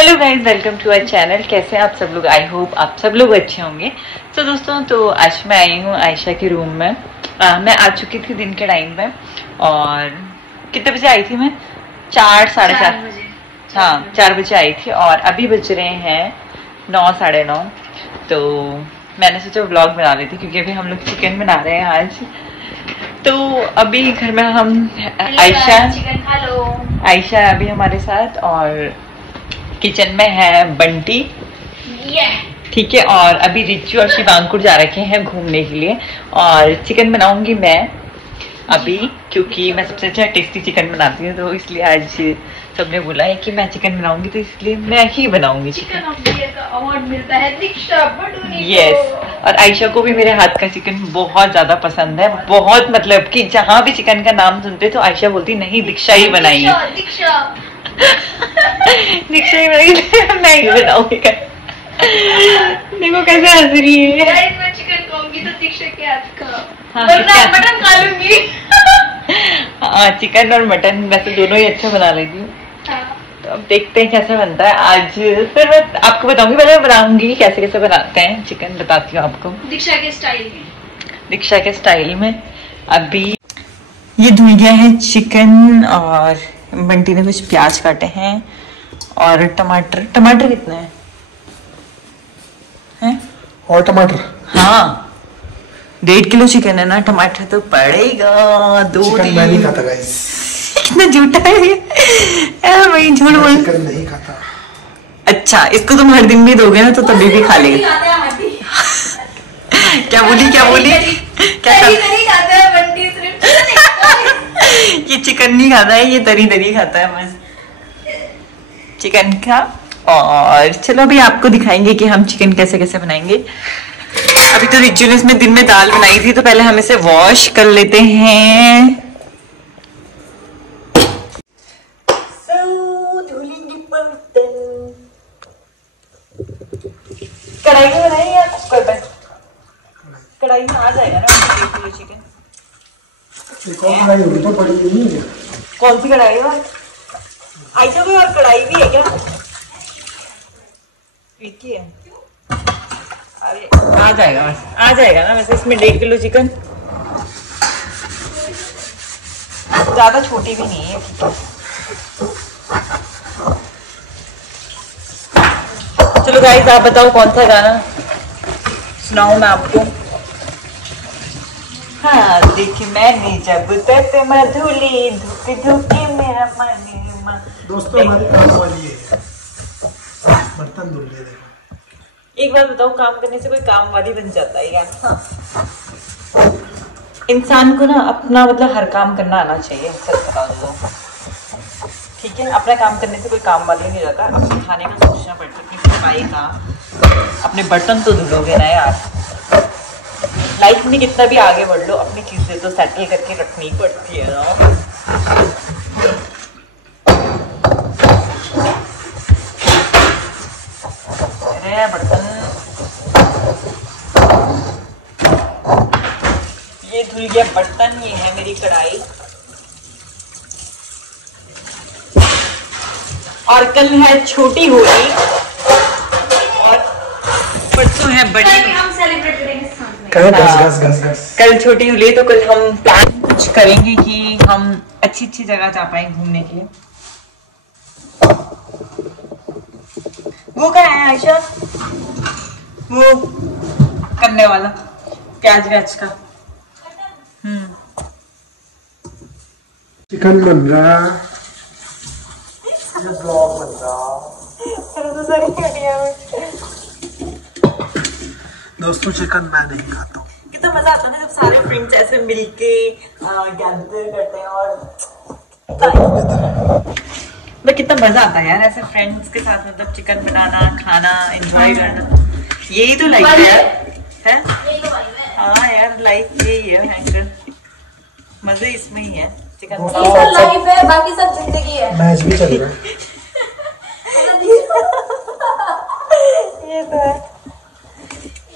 Hello guys, welcome to our channel. कैसे हैं आप सब लोग? आई होप आप सब लोग अच्छे होंगे। तो दोस्तों, तो आज मैं आई हूँ आयशा के रूम में। मैं आ चुकी थी दिन के टाइम पे। और कितने बजे आई थी मैं? 4 साढ़े 4 बजे। हाँ, 4 बजे आई थी और अभी बज रहे हैं 9 साढ़े 9। तो मैंने सोचा व्लॉग बना लेती क्योंकि अभी हम लोग चिकन बना रहे हैं आज। तो अभी घर में हम आयशा अभी हमारे साथ, और किचन में है बंटी। ठीक है। और अभी रिचू और शिवांकुर जा रखे हैं घूमने के लिए, और चिकन बनाऊंगी मैं अभी, क्योंकि मैं सबसे अच्छा टेस्टी चिकन बनाती हूँ। तो इसलिए आज सबने बोला है कि मैं चिकन बनाऊंगी, तो इसलिए मैं ही बनाऊंगी चिकन। ऑफ द ईयर का अवार्ड मिलता है दीक्षा बडूनी को। यस। और आयशा को भी मेरे हाथ का चिकन बहुत ज्यादा पसंद है, बहुत, मतलब कि जहाँ भी चिकन का नाम सुनते तो आयशा बोलती नहीं, दीक्षा ही बनाइए। दीक्षा ही बनाइए, मैं ही बनाऊंगी। देखो कैसे हंस रही है। मैं चिकन खाऊंगी तो दीक्षा के हाथ का। हाँ, मटन खा लूंगी। हाँ, चिकन और मटन वैसे दोनों ही अच्छा बना लेती हूँ। तो अब देखते हैं कैसे बनता है आज। फिर मैं आपको बताऊंगी, पहले बनाऊंगी कैसे कैसे बनाते हैं चिकन, बताती हूँ आपको दीक्षा के स्टाइल में। अभी ये धुल गया है चिकन, और बंटी ने कुछ प्याज काटे हैं और टमाटर कितने हैं? और टमाटर, हाँ 1.5 किलो चिकन है ना, टमाटर तो पड़ेगा 2। चिकन मैं नहीं खाता गाइस। कितना झूठा है भाई, झूठ बोल। चिकन नहीं खाता। अच्छा, इसको तुम हर दिन भी दोगे ना तो तभी भी खा लेगा। क्या बोली क्या ये चिकन नहीं खाता है, ये तरी खाता है बस चिकन का। और चलो अभी आपको दिखाएंगे कि हम चिकन कैसे कैसे बनाएंगे। अभी तो रिचू ने इसमें दिन में दाल बनाई थी, तो पहले हम इसे वॉश कर लेते हैं। कढ़ाई में बनाएंगे या कुकर पे? कढ़ाई में आ जाएगा ना चिकन। कढ़ाई होगी तो पड़ी नहीं है। कौन सी कढ़ाई है? आयशा कोई और कढ़ाई भी है क्या? एक ही है। अरे आ जाएगा ना वैसे इसमें 1.5 किलो चिकन, ज्यादा छोटी भी नहीं है। ठीक है, चलो गाइस, आप बताओ कौन सा गाना सुनाऊं मैं आपको? हाँ, देखी मैंने जब तक मधुली धुकी मेरा मन। दोस्तों हमारी काम वाली है, बर्तन धुल रहे। देखो एक बात बताओ, काम करने से कोई काम वाली बन जाता है यार? हाँ, इंसान को ना अपना मतलब हर काम करना आना चाहिए, सच बता दो। ठीक है, अपना काम करने से कोई काम वाली नहीं जाता। अपने खाने का सोचना पड़ता है, अपनी सफाई का, अपने बर्तन तो धुलोगे ना यार। लाइफ में कितना भी आगे बढ़ लो, अपनी चीजें तो सेटल करके रखनी पड़ती है ना। बर्तन ये धुल गया बर्तन। ये है मेरी कढ़ाई, और कल है छोटी होली और परसों है बड़ी। हम सेलिब्रेट करेंगे। कल छोटी होली, तो कल हम प्लान कुछ करेंगे कि हम अच्छी जगह जा पाए घूमने के लिए। वो क्या है आयशा? वो करने वाला प्याज व्याज का। चिकन बन रहा, ये ब्लॉग बन रहा। दोस्तों चिकन मैं नहीं खाता हूँ। कितना मजा आता है ना जब सारे फ्रेंड्स ऐसे मिलके गैदर करते हैं, और मैं कितना मजा आता है यार ऐसे फ्रेंड्स के साथ, मतलब चिकन बनाना, खाना, एंजॉय करना। यही तो लाइफ है? हाँ यार, लाइफ यही है, मजे इसमें ही है। चिकन लाइफ है, बाकी सब जिंदगी है। मैच भी चल रहा है। ये तो है,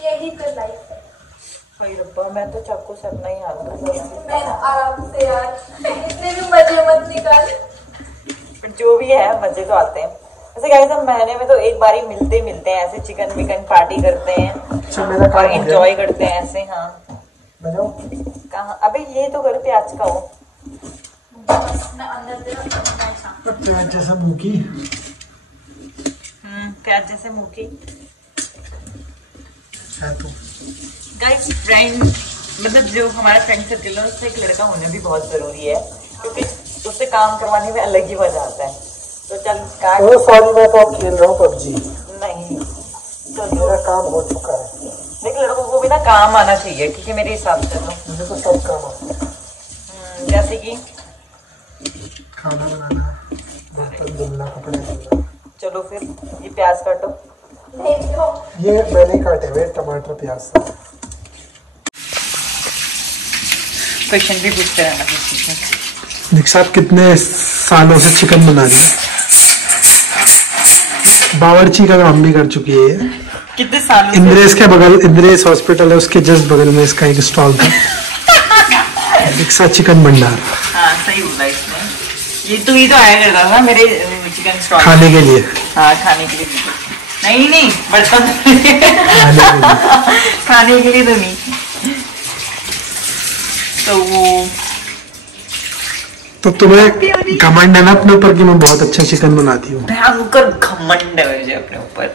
यही तो लाइफ है। भाई रब्बा, मैं तो चाकू से अपना ही हाथ आराम से यार, इतने भी मजे मत निकाल। जो भी है मजे तो आते हैं। वैसे गाइस हम महीने में तो एक बार ही मिलते हैं, ऐसे चिकन विकन पार्टी करते हैं और एंजॉय करते हैं ऐसे। हाँ कहाँ, अबे ये तो कर प्याज का हो प्याज जैसा मुंह प्याज जैसे मुंह की है तो। गाइस फ्रेंड मतलब जो हमारा फ्रेंड सर्कल है उससे एक लड़का होना भी बहुत जरूरी है, क्योंकि उससे काम करवाने में अलग ही मजा आता है। तो चल स्टार्ट। ओ सॉरी मैं तो अब खेल रहा हूँ पबजी। नहीं तो मेरा काम हो चुका है। देख लड़कों को भी ना काम आना चाहिए, क्योंकि मेरे हिसाब से तो मुझे तो सब काम आता है। जैसे कि खाना बनाना, बर्तन धुलना, कपड़े धुलना। चलो फिर ये प्याज काटो। ये मैंने काटे हुए टमाटर प्याज से। क्वेश्चन भी पूछते रहना किसी से। दीक्षा आप कितने सालों से चिकन बना रही है? बावर्ची का काम भी कर चुकी है। कितने सालों से? इंद्रेश के बगल, इंद्रेश हॉस्पिटल है उसके जस्ट बगल में इसका एक स्टॉल था। दीक्षा चिकन भंडार। हाँ सही बोला इसने। ये तो आया करता था मेरे चिकन स्टॉल खाने के लिए। हाँ खाने के लिए। नहीं बर्तन खाने के लिए तो नहीं। तो वो तो तुम्हें घमंड है ना अपने ऊपर कि मैं बहुत अच्छा चिकन बनाती हूँ। भयंकर घमंड है मुझे अपने ऊपर।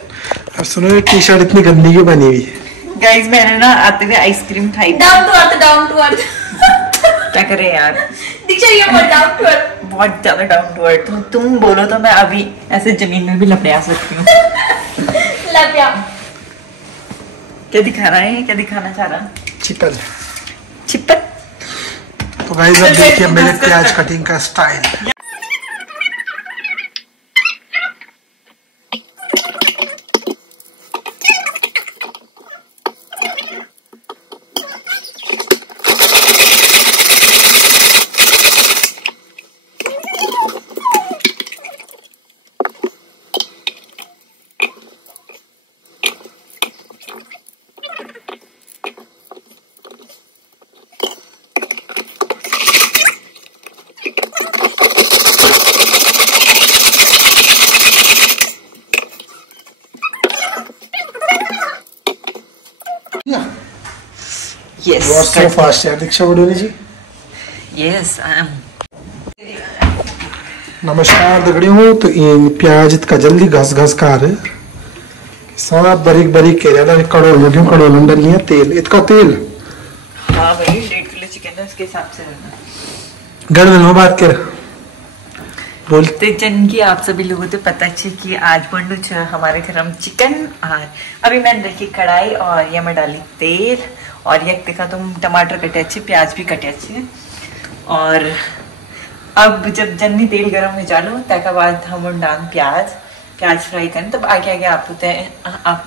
अब सुनो ये टी शर्ट इतनी गंदी क्यों बनी हुई है? गाइस मैंने ना आते हुए आइसक्रीम खाई। डाउन टू अर्थ क्या करे यार दीक्षा, ये डाउन टू अर्थ, बहुत ज्यादा डाउन टू अर्थ। तुम बोलो तो मैं अभी ऐसे जमीन में भी लपड़े सकती हूँ। क्या दिखा रहा है, क्या दिखाना चाह रहा? चिकन चिपक। तो गाइस अब देखिए मेरे प्याज कटिंग का style. Yes. You are so fast यार दीक्षा बडोले जी। Yes, I am. नमस्कार दगड़ियों। तो ये प्याज इतना जल्दी घस घस खा रहे सब बारीक बारीक कह रहा कड़ोल क्यों कड़ोल डाल लिया तेल इतना तेल। हाँ भाई 1.5 किलो चिकन है उसके हिसाब से रहना। गड़बड़ में बात कर बोलते जन की आप सभी लोगों को पता है कि आज बंडू हमारे घर में चिकन। और अभी मैंने रखी कढ़ाई और ये मैं डाली तेल और ये देखा तुम टमाटर कटे अच्छे, प्याज भी कटे अच्छे। और अब जब जन्नी तेल गरम हो जालो तक बाद हम डाल प्याज फ्राई करें, तब आगे आगे आप होते हैं आप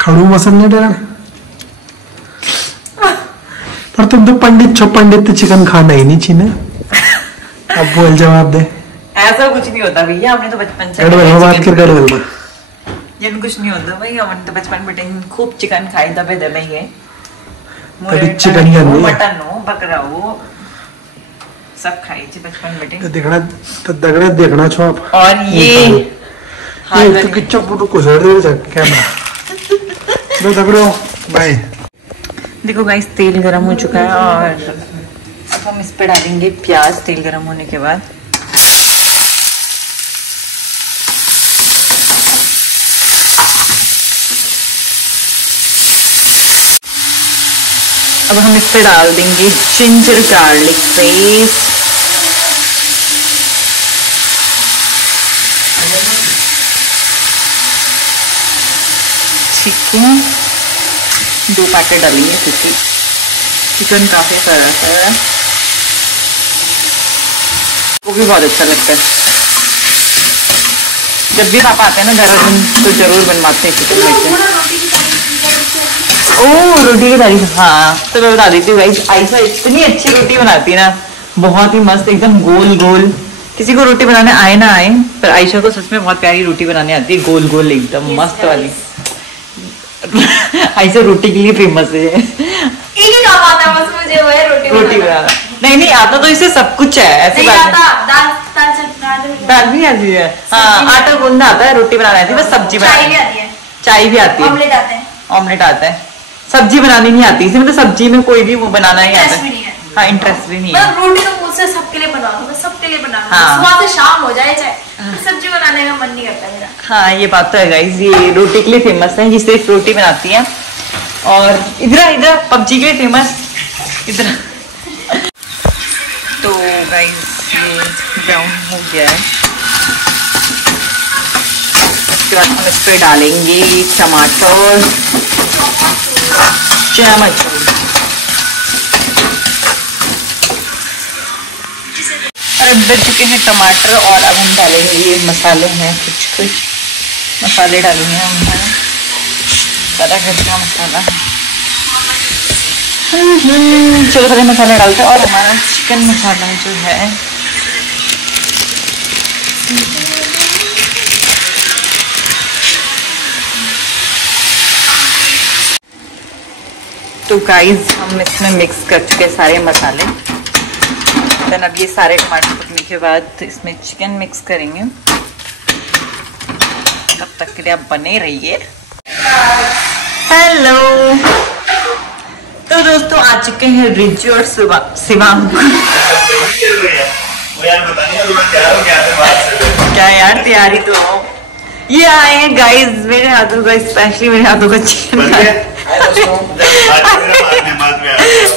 खड़ू मसाले डाल। पर तुम तो पंडित छो, पंडित तो चिकन खाना ही नहीं चीने। अब बोल जवाब दे। ऐसा कुछ नहीं होता भैया, हमने तो बचपन से गड़बड़ बात कर गड़बड़ में जन कुछ नहीं होता भाई। हमने तो बचपन में खूब चिकन खाई दबे दबे ही तभी चिकन हो मटन हो बकरा हो सब खाई थी बचपन में। तो दगड़ा देखना छो आप। और ये तो किच्चा फोटो को सर दे कैमरा। चलो दगड़ो बाय। देखो गाइस तेल गरम हो चुका है और अब हम इस पे डालेंगे प्याज तेल गरम होने के बाद। अब हम इस पे डाल देंगे ginger garlic paste. Chicken 2 packet डालेंगे क्योंकि चिकन काफी सारा है, वो भी बहुत अच्छा लगता है। जब भी आप आते हैं ना देहरादून तो जरूर बनवाते हैं चिकन मिर्च। ओह रोटी की तारीफ। हाँ तो मैं बता देती हूँ गाइस, आयशा इतनी अच्छी रोटी बनाती है ना, बहुत ही मस्त एकदम गोल गोल। किसी को रोटी बनाने आए ना आए पर आयशा को सच में बहुत प्यारी रोटी बनाने आती है, गोल गोल एकदम मस्त वाली। आयशा रोटी के लिए फेमस है। एक ही काम आता है बस मुझे, वो है रोटी बनाना। नहीं नहीं आता तो इसे सब कुछ है, ऐसी नहीं बात आता, दाल भी आती है, हाँ आटा गूंदना आता है, रोटी बनाना आती है, बस सब्जी चाय भी बनानी आती है, चाय भी आती है, ऑमलेट आते हैं, ऑमलेट आता है, सब्जी बनानी नहीं आती, इसमें तो सब्जी में कोई भी वो बनाना ही आता इंटरेस्ट भी है। नहीं है। हाँ इंटरेस्ट भी नहीं है। मतलब रोटी तो मुझसे सबके लिए बना दो, मैं सबके लिए बना दूँ, हाँ। सुबह से शाम हो जाए चाहे, सब्जी बनाने का मन नहीं करता मेरा। हाँ ये बात तो है गाइस, ये रोटी के लिए फेमस है, जिस सिर्फ रोटी बनाती है, और इधर पबजी के लिए फेमस इधर। तो गाइस ये ब्राउन हो गया है, उसके बाद हम इस पर डालेंगे टमाटर, और अब डल चुके हैं टमाटर, और अब हम डालेंगे ये मसाले हैं, कुछ मसाले डालेंगे हम, सारा घर का मसाला है, चलो सारे मसाले डालते हैं, और हमारा चिकन मसाला जो है तो गाइस हम इसमें मिक्स कर चुके हैं सारे मसाले। देन अब ये सारे टमाटर पकने के बाद इसमें चिकन मिक्स करेंगे, तब तक के लिए आप बने रहिए। हेलो, तो दोस्तों आ चुके हैं रिजू और शिवांग। क्या यार तैयारी तो हो। ये आए हैं गाइस मेरे हाथों का, स्पेशली मेरे हाथों का चिकन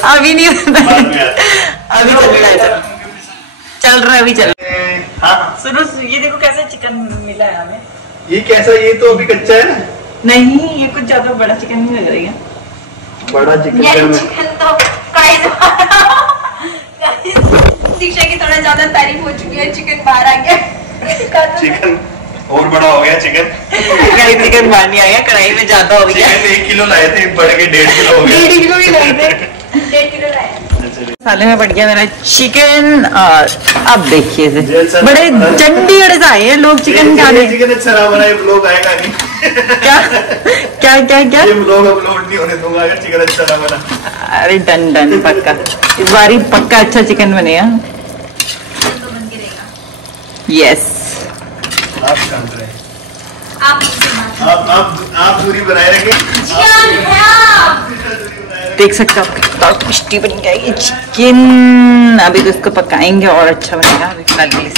अभी नहीं होता, अभी चल रहा है अभी चल रहा है। हाँ। सुनो ये देखो कैसा चिकन मिला है हमें। ये कैसा, ये तो अभी कच्चा है ना? नहीं ये कुछ ज्यादा बड़ा चिकन नहीं लग रही है, बड़ा चिकन चिकन तो दीक्षा की थोड़ा ज्यादा तारीफ हो चुकी है, चिकन बाहर आ गया। चिकन और बड़ा हो गया चिकन। चिकन बाहर नहीं आया, कढ़ाई में ज्यादा हो गया। 1 किलो लाए थे, बढ़ के 1.5 किलो हो गया। 1.5 किलो भी लाए थे, 1.5 किलो लाया। साले में बढ़ गया मेरा चिकन। और अब देखिए बड़े चंडीगढ़ से आए हैं लोग चिकन खाने। चिकन अच्छा ना बना, ये व्लॉग आएगा नहीं। क्या क्या क्या क्या ये व्लॉग अपलोड नहीं होने दूंगा अगर चिकन अच्छा ना बना। अरे डन डन पक्का, इस बार ही पक्का अच्छा चिकन बनेगा। तो बन के रहेगा। यस आप शांत रहे, आप आप दूरी बनाए रखें। देख सकते हो कितना टेस्टी बन गया ये चिकन। अभी तो इसको पकाएंगे और अच्छा बनेगा। अभी फिलहाल के लिए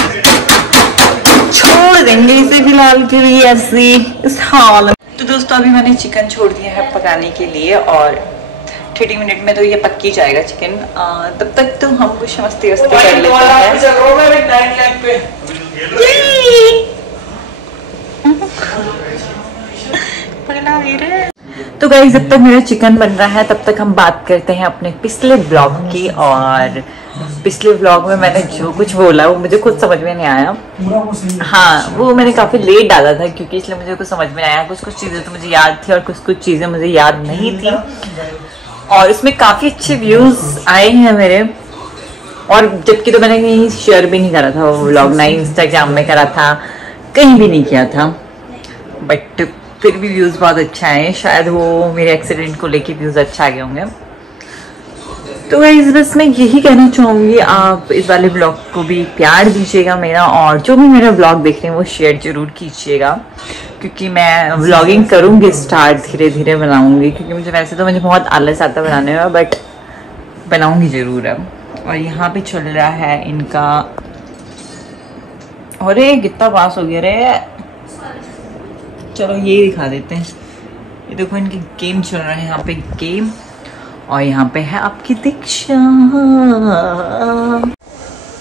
छोड़ देंगे इसे फिलहाल के लिए ऐसे इस हाल में। तो दोस्तों अभी मैंने चिकन छोड़ दिया है पकाने के लिए, और 30 मिनट में तो ये पक ही जाएगा चिकन। तब तक तो हम कुछ मस्ती वस्ती कर लेते हैं। तो गाइस जब तक मेरा चिकन बन रहा है तब तक हम बात करते हैं अपने पिछले ब्लॉग की। और पिछले ब्लॉग में मैंने जो कुछ बोला वो मुझे खुद समझ में नहीं आया। हाँ वो मैंने काफ़ी लेट डाला था क्योंकि इसलिए मुझे कुछ समझ में आया। कुछ चीज़ें तो मुझे याद थी और कुछ चीज़ें मुझे याद नहीं थी। और इसमें काफ़ी अच्छे व्यूज़ आए हैं मेरे, और जबकि तो मैंने कहीं शेयर भी नहीं करा था वो व्लॉग, ना इंस्टाग्राम में करा था, कहीं भी नहीं किया था, बट फिर भी व्यूज़ बहुत अच्छा है। शायद वो मेरे एक्सीडेंट को लेके व्यूज़ अच्छा आ गए होंगे। तो गाइस बस मैं यही कहना चाहूँगी, आप इस वाले ब्लॉग को भी प्यार दीजिएगा मेरा, और जो भी मेरा ब्लॉग देख रहे हैं वो शेयर ज़रूर कीजिएगा, क्योंकि मैं व्लॉगिंग करूँगी स्टार्ट, धीरे धीरे बनाऊँगी, क्योंकि मुझे बहुत आलस आता बनाने में, बट बनाऊँगी ज़रूर अब। और यहाँ पे चल रहा है इनका, अरे कितना पास हो गया रे, चलो ये दिखा देते हैं। ये देखो इनके गेम चल रहे हैं यहाँ पे गेम, और यहाँ पे है आपकी दीक्षा।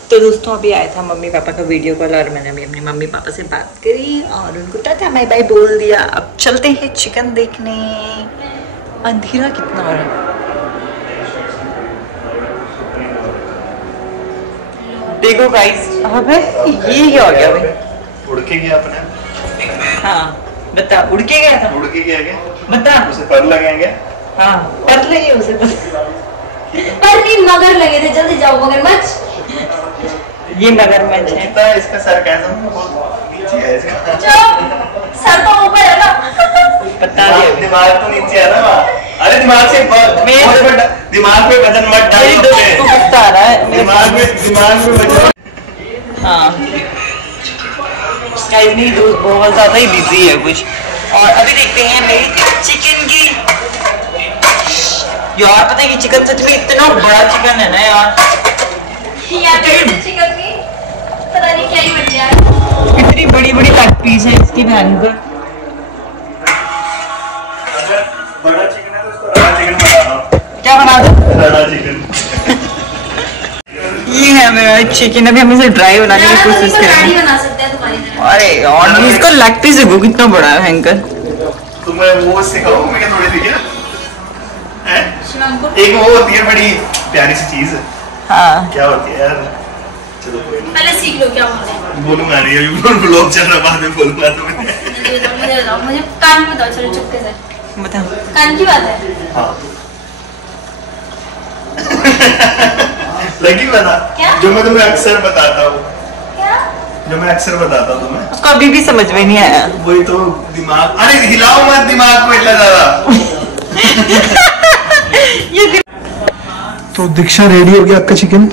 तो दोस्तों अभी आया था मम्मी पापा का वीडियो कॉल, और मैंने अभी अपनी मम्मी पापा से बात करी और उनको टाटा बाय बाय बोल दिया। अब चलते हैं चिकन देखने। अंधेरा कितना हो रहा है, देखो गाइस। अबे ये क्या हो गया भाई, उड़ के गया अपने। हाँ बता, उड़ के गया था? उड़ के गया क्या? बता। उसे पर लगेंगे। हाँ पर लगे उसे तो। पर नहीं मगर लगे थे, जल्दी जाओ मगरमच्छ। ये मगरमच्छ है। पता है इसका सर कैसा बहुत नीचे है इसका। सर तो ऊपर है ना। पता नहीं, दिमाग तो नीचे है ना। अरे दिमाग से दिमाग पे वजन मत डाल। गुस्सा आ रहा है दिमाग में वजन। हाँ नहीं दोस्त बहुत ज्यादा ही बिजी है कुछ। और अभी देखते हैं मेरी चिकन की। यार पता है कि चिकन सच में इतना बड़ा चिकन है ना यार चिकन भी पता नहीं क्या ही बन गया। इतनी बड़ी बड़ी कट पीस है इसकी बहन का। अगर बड़ा चिकन है तो उसको रड़ा चिकन बना दो। क्या बना दो? रड़ा चिकन। ये है मेरा चिकन। अभी हम इसे ड्राई बनाने की कोशिश करेंगे। बना सकते हैं तुम्हारी तरह। अरे और इसका लेग पीस देखो कितना बड़ा है भयंकर। तुम्हें वो सिखाओ मैं थोड़ी सी क्या एक वो होती है बड़ी प्यारी सी चीज। हाँ क्या होती है यार? चलो कोई नहीं, पहले सीख लो क्या बोलते हैं। बोलूंगा नहीं, अभी ब्लॉग चल रहा, बाद में बोलूंगा तुम्हें। मुझे कान में बताओ, चलो चुपके से बताओ। कान की बात है। हाँ लगी बता क्या? जो मैं तुम्हें अक्सर बताता हूँ, क्या? जो मैं अक्सर बताता हूँ तुम्हें, उसको अभी भी समझ में नहीं आया। वही तो दिमाग। अरे हिलाओ मत दिमाग को इतना ज्यादा। तो दीक्षा रेडी हो गया आपका चिकन।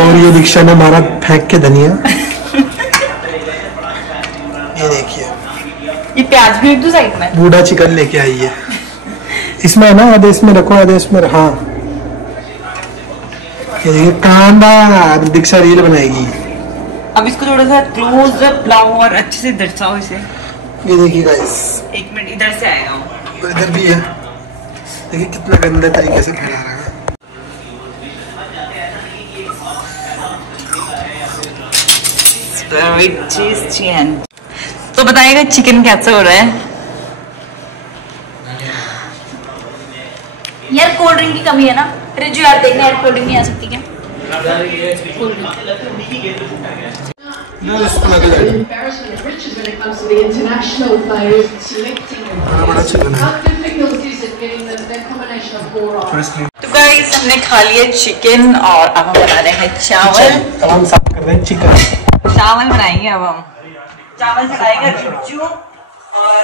और ये दीक्षा ने मारा फेंक के धनिया। ये देखिए ये प्याज भी एक दो साइड में। बूढ़ा चिकन लेके आई है। इसमें है ना, आधे इसमें रखो आधे इसमें। हाँ ये देखिए कांदा। दीक्षा रील बनाएगी। अब इसको थोड़ा सा क्लोज अप लाओ और अच्छे से दर्शाओ इसे। ये देखिए गाइस, एक मिनट इधर से आएगा वो। इधर भी है। देखिए कितना गंदे तरीके से फैला रहा है। तो बताइएगा चिकन कैसा हो रहा है? यार कोल्ड ड्रिंक की कमी है ना रिजू यार, देखना यार कोल्ड ड्रिंक नहीं आ सकती क्या? Embarrassment of riches when it comes to the international players selecting them. What difficulties in getting that combination of four on? तो गाइस हमने खा लिया चिकन और अब हम बना रहे हैं चावल। अब हम साफ कर रहे हैं चिकन। चावल बनाएंगे अब हम। चावल चढ़ाएगा रिज्जू और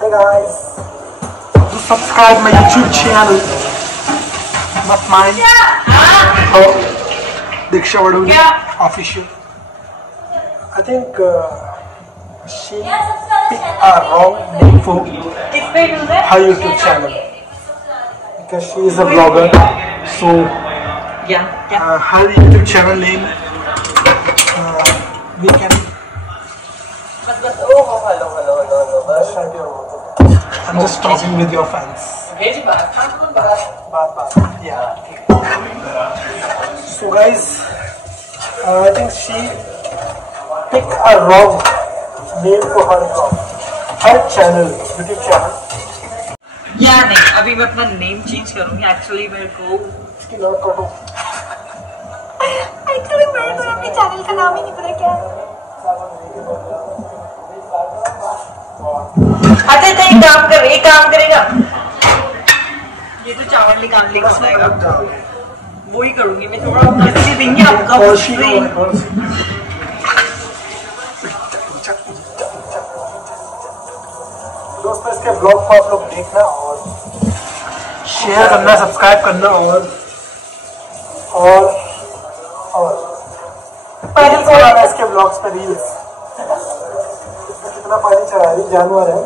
Hey guys, subscribe my YouTube channel. Not mine. Oh, Diksha Vaduli official. I think she picked a wrong name for her YouTube channel because she is a blogger. So her YouTube channel name we can. I'm just talking with your fans. Yeah. So guys, I think she picked a wrong name for her blog, her channel, YouTube channel. या नहीं, अभी मैं अपना name change करूंगी। Actually मेरे को इसकी lock काटो। एक्चुअली मेरे को अपने चैनल का नाम ही नहीं पता क्या है। अच्छा एक काम करेगा। ये तो चावल निकाल लेगा बनाएगा, वो ही करूंगी मैं। थोड़ा पैसे देंगे आपका। दोस्तों इसके ब्लॉग को आप लोग देखना और शेयर करना, सब्सक्राइब करना और इसके ब्लॉग्स पे रील्स। कितना पानी चढ़ा रही जानवर है।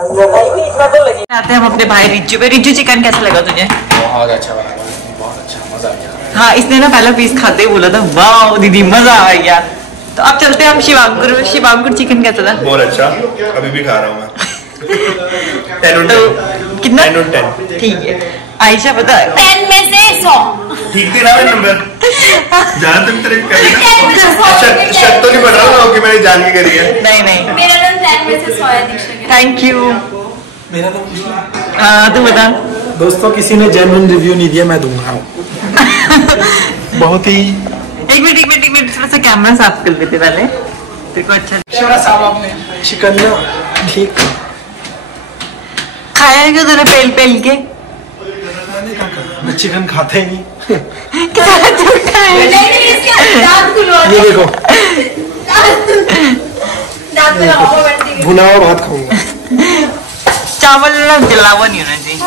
आते हैं हम अपने भाई रिज्जू पे। रिज्जू चिकन कैसा लगा तुझे? बहुत अच्छा बना, बहुत अच्छा, मजा आ गया। हाँ इसने ना पहला पीस खाते ही बोला था वाह दीदी मजा आ गया। तो अब चलते हैं हम शिवांकुर चिकन कैसा था? बहुत अच्छा, अभी भी खा रहा हूँ मैं। 10 तो कितना? 10 out of 10। ठीक है आयशा बता। 10 में से 100। ठीक थी ना नंबर? जान तुम तेरे शक तो नहीं पड़ रहा ना कि मैंने जान के करी है? नहीं मेरा नाम 10 में से 100 है दीक्षा के। Thank you. मेरा तो तू बता। दोस्तों किसी ने जेन्युइन रिव्यू नहीं दिया, मैं दूंगा। बहुत ही एक मिनट थोड़ा सा कैमरा साफ कर लेते पहले। तेरे को अच्छा चिकन ना ठीक खाया क्यों तूने पेल के? मैं चिकन खाता ही नहीं। नहीं इसके दांत खुलवा ये देखो भुना हुआ भात खाऊंगा। चावल जला हुआ नहीं होना चाहिए।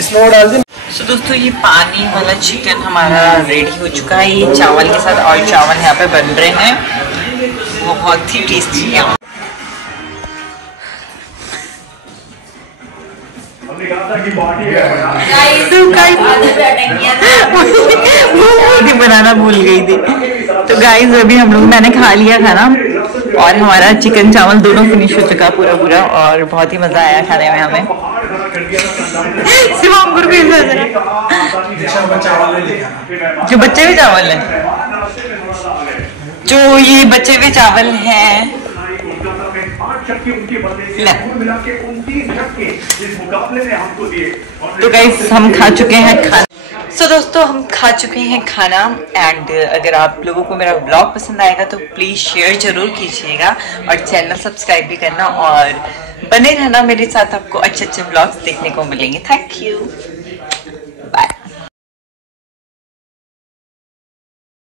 इसमें वो डाल दे। तो दोस्तों ये पानी वाला चिकन हमारा रेडी हो चुका है, ये चावल के साथ, और चावल यहाँ पे बन रहे हैं, वो बहुत ही टेस्टी है। बनाना भूल गई थी। तो गाइस अभी हम लोग, मैंने खा लिया खाना और हमारा चिकन चावल दोनों फिनिश हो चुका पूरा और बहुत ही मजा आया खाने में हमें। शिवांकुर भी जो बच्चे भी चावल है, जो ये बच्चे भी चावल हैं। तो गाइस हम खा चुके हैं खाना। सो दोस्तों हम खा चुके हैं खाना एंड अगर आप लोगों को मेरा ब्लॉग पसंद आएगा तो प्लीज शेयर जरूर कीजिएगा और चैनल सब्सक्राइब भी करना और बने रहना मेरे साथ, आपको अच्छे अच्छे ब्लॉग्स देखने को मिलेंगे। Thank you.